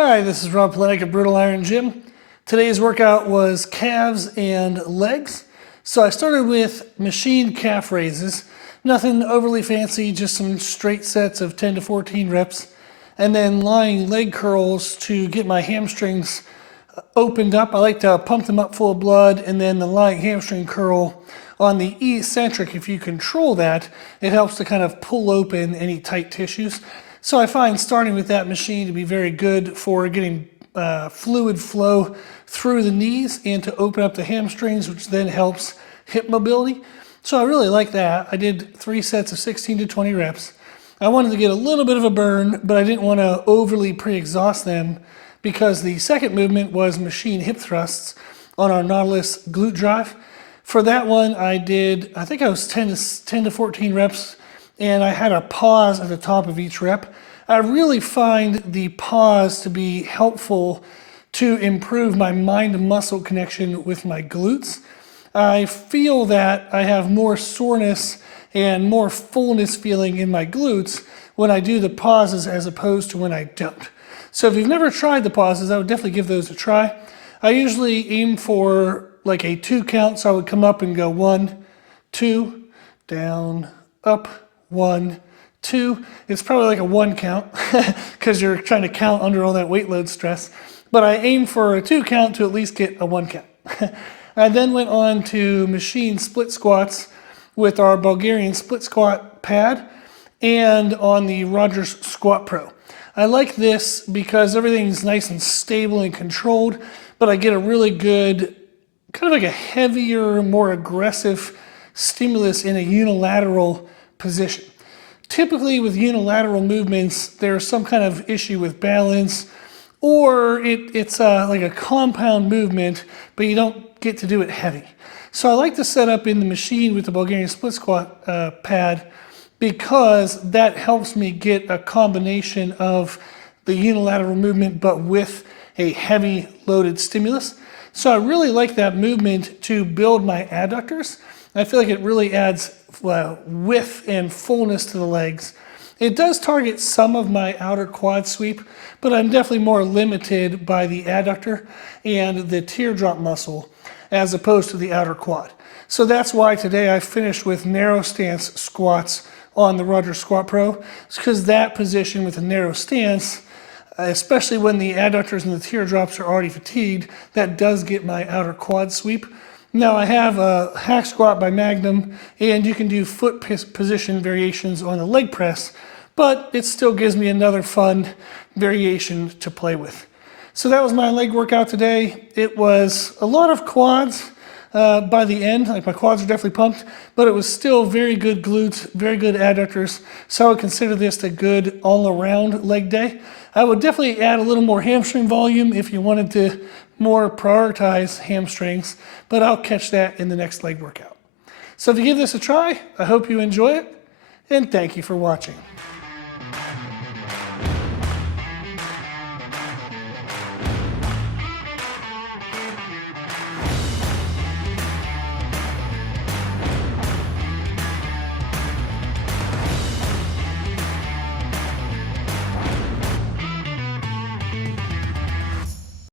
Hi, this is Rob Plenek at Brutal Iron Gym. Today's workout was calves and legs. So I started with machine calf raises. Nothing overly fancy, just some straight sets of 10 to 14 reps. And then lying leg curls to get my hamstrings opened up. I like to pump them up full of blood, and then the lying hamstring curl on the eccentric, if you control that, it helps to kind of pull open any tight tissues. So I find starting with that machine to be very good for getting fluid flow through the knees and to open up the hamstrings, which then helps hip mobility. So I really like that. I did 3 sets of 16 to 20 reps. I wanted to get a little bit of a burn, but I didn't want to overly pre-exhaust them because the second movement was machine hip thrusts on our Nautilus glute drive. For that one, I think I was 10 to 14 reps, and I had a pause at the top of each rep. I really find the pause to be helpful to improve my mind-muscle connection with my glutes. I feel that I have more soreness and more fullness feeling in my glutes when I do the pauses as opposed to when I don't. So if you've never tried the pauses, I would definitely give those a try. I usually aim for like a 2 count, so I would come up and go 1, 2, down, up, 1, 2. It's probably like a 1 count because you're trying to count under all that weight load stress. But I aim for a 2 count to at least get a 1 count. I then went on to machine split squats with our Bulgarian split squat pad and on the Rogers Squat Pro. I like this because everything's nice and stable and controlled, but I get a really good, kind of like a heavier, more aggressive stimulus in a unilateral position. Typically with unilateral movements, there's some kind of issue with balance, or it's like a compound movement, but you don't get to do it heavy. So I like to set up in the machine with the Bulgarian split squat pad because that helps me get a combination of the unilateral movement, but with a heavy loaded stimulus. So I really like that movement to build my adductors. I feel like it really adds width and fullness to the legs. It does target some of my outer quad sweep, but I'm definitely more limited by the adductor and the teardrop muscle as opposed to the outer quad. So that's why today I finished with narrow stance squats on the Rogers Squat Pro. It's because that position with a narrow stance, especially when the adductors and the teardrops are already fatigued, that does get my outer quad sweep. Now I have a hack squat by Magnum, and you can do foot position variations on the leg press, but it still gives me another fun variation to play with. So that was my leg workout today. It was a lot of quads by the end, like my quads are definitely pumped, but it was still very good glutes, very good adductors. So I would consider this a good all-around leg day. I would definitely add a little more hamstring volume if you wanted to more prioritize hamstrings, but I'll catch that in the next leg workout. So if you give this a try, I hope you enjoy it, and thank you for watching.